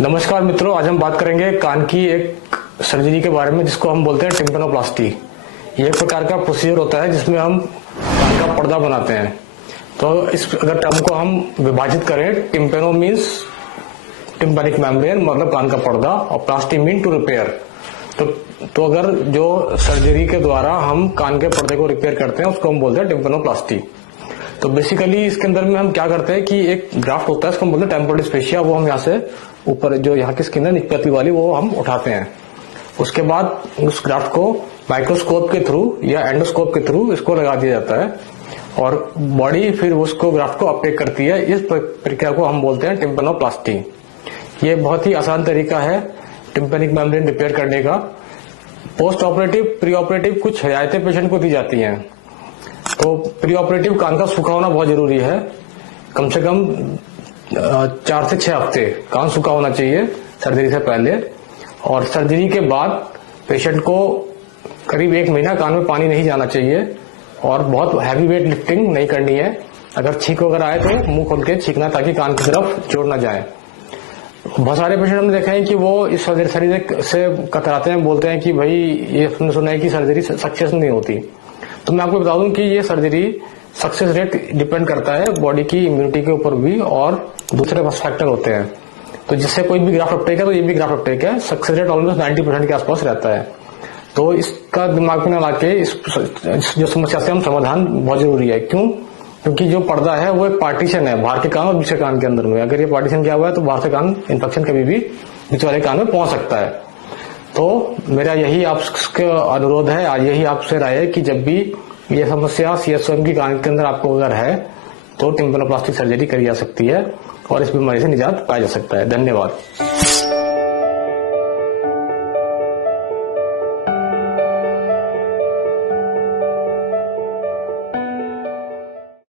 नमस्कार मित्रों, आज हम बात करेंगे कान की एक सर्जरी के बारे में जिसको हम बोलते हैं टिम्पेनोप्लास्टी। ये एक प्रकार का प्रोसीजर होता है जिसमें हम कान का पर्दा बनाते हैं। तो इस अगर टर्म को हम विभाजित करें, टिम्पेनो मीन्स टिम्पेनिक मेम्ब्रेन, मतलब कान का पर्दा, और प्लास्टी मीन टू रिपेयर। तो अगर जो सर्जरी के द्वारा हम कान के पर्दे को रिपेयर करते हैं उसको हम बोलते हैं टिम्पेनोप्लास्टी। तो बेसिकली इसके अंदर में हम क्या करते हैं कि एक ग्राफ्ट होता है, इसको हम बोलते हैं टेम्पोरल डिस्पेशिया। वो हम यहाँ से ऊपर जो यहाँ की स्किन है निचपति वाली, वो हम उठाते हैं। उसके बाद उस ग्राफ्ट को माइक्रोस्कोप के थ्रू या एंडोस्कोप के थ्रू इसको लगा दिया जाता है और बॉडी फिर उसको ग्राफ्ट को अपटेक करती है। इस प्रक्रिया को हम बोलते हैं टिम्पेनोप्लास्टी। ये बहुत ही आसान तरीका है टिम्पेनिक मेम्ब्रेन रिपेयर करने का। पोस्ट ऑपरेटिव, प्री ऑपरेटिव कुछ हिदायतें पेशेंट को दी जाती हैं। तो प्री ऑपरेटिव कान का सूखा होना बहुत जरूरी है। कम से कम 4 से 6 हफ्ते कान सूखा होना चाहिए सर्जरी से पहले। और सर्जरी के बाद पेशेंट को करीब 1 महीना कान में पानी नहीं जाना चाहिए और बहुत हैवी वेट लिफ्टिंग नहीं करनी है। अगर छींक वगैरह आए तो मुंह खोल के छींकना, ताकि कान की तरफ जोड़ ना जाए। बहुत सारे पेशेंट हमने देखा है कि वो इस सर्जरी से कतराते हैं, बोलते हैं कि भाई ये सुना है कि सर्जरी सक्सेस नहीं होती। तो मैं आपको बता दूं कि ये सर्जरी सक्सेस रेट डिपेंड करता है बॉडी की इम्यूनिटी के ऊपर भी, और दूसरे फैक्टर होते हैं। तो जिससे कोई भी ग्राफ्ट अपटेक है तो ये भी ग्राफ्ट अपटेक है। सक्सेस रेट ऑलमोस्ट 90% के आसपास रहता है। तो इसका दिमाग में ला के इस जो समस्या से हम समाधान बहुत जरूरी है। क्यों? क्योंकि जो पर्दा है वो एक पार्टीशन है बाहर के कान और बीच के कान के अंदर में। अगर ये पार्टीशन किया हुआ है तो बाहर से कान इन्फेक्शन कभी भी बीच वाले कान में पहुंच सकता है। तो मेरा यही आपसे अनुरोध है, आज यही आपसे राय है कि जब भी ये समस्या CSOM की कान के अंदर आपको अगर है तो टिम्पेनोप्लास्टी सर्जरी करी जा सकती है और इस बीमारी से निजात पाया जा सकता है। धन्यवाद।